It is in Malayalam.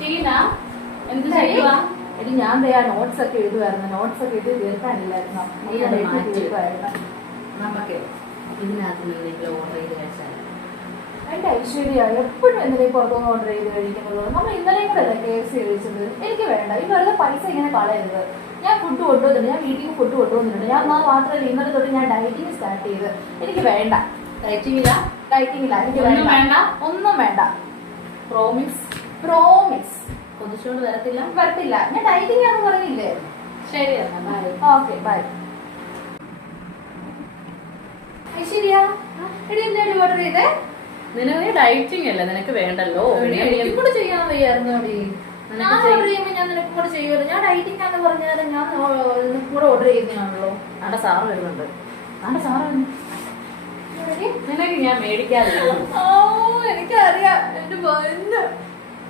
ടീന എന്ത് ചെയ്യുവാ? എടി ഞാൻ നോട്ട്സ് ഒക്കെ എഴുതുമായിരുന്നു. നോട്ട്സ് ഒക്കെ എഴുതി തീർക്കാനില്ലായിരുന്നു. നമുക്ക് ഇതിനകത്ത് എന്തെങ്കിലും ഓർഡർ ചെയ്ത് കഴിച്ചാൽ എന്റെ ഐശ്വര്യ എപ്പോഴും എന്തെങ്കിലും പുറത്തുനിന്ന് ഓർഡർ ചെയ്ത് കഴിക്കുന്നുള്ളൂ. നമ്മൾ ഇന്നലെയും കൂടെ അല്ലേ KFC കഴിച്ചത്. എനിക്ക് വേണ്ട. ഈ വെറുതെ പൈസ ഇങ്ങനെ കളയരുത്. ഞാൻ ഫുഡ് കൊണ്ടുവന്നിട്ടുണ്ട്. ഞാൻ വീട്ടിൽ ഫുഡ് കൊണ്ടുവന്നിട്ടുണ്ട്. ഞാൻ മാത്രമല്ല ഇന്നലെ തൊട്ട് ഞാൻ ഡയറ്റിങ് സ്റ്റാർട്ട് ചെയ്ത്. എനിക്ക് വേണ്ട. ഡയറ്റിങ്ങില്ല എനിക്ക് വേണ്ട. ഒന്നും വേണ്ട. പ്രോമിസ് കൊതിച്ചോണ്ട് വരത്തില്ല. ഞാൻ ഡയറ്റിങ് ആണെന്ന് പറഞ്ഞില്ലേ? ശരി എന്നാ ബൈ. Okay bye. ഐശ്വര്യ എടി എന്തായാലും ഓർഡർ ചെയ്തേ. നിനക്ക് ഡയറ്റിങ് അല്ലേ, നിനക്ക് വേണ്ടല്ലോ. എനിക്കും കൂടെ ചെയ്യാൻ വയ്യായിരുന്നു. ഞാൻ ഓർഡർ ചെയ്യുമ്പോൾ ഞാൻ നിനക്കും കൂടെ ചെയ്യുമല്ലോ. ഞാൻ ഡയറ്റിങ് ആണെന്ന് പറഞ്ഞാൽ ഞാൻ കൂടെ ഓർഡർ ചെയ്യുന്നതാണല്ലോ. അവിടെ സാറ് വരുന്നുണ്ട്. സാറ് നിനക്ക് ഞാൻ മേടിക്കാതെ എനിക്കറിയാം. എന്റെ